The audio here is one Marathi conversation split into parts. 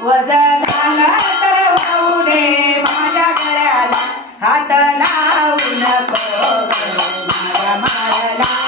वजनाला तर वाहू दे माझ्या गळ्याला. हात लावू नको माझ्या माळाला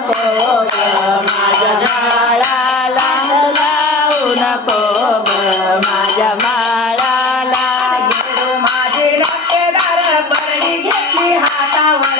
नको ग माझ्या झाडाला लावू नको ग माझ्या माळाला माझे नातेदार बरणी घेतली हातावर.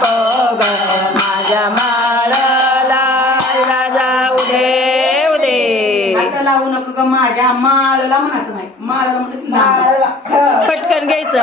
कोग माझ्या माळाला. जाऊ दे लावू माझ्या माळाला म्हणायचं नाही. माळाला पटकन घ्यायचं.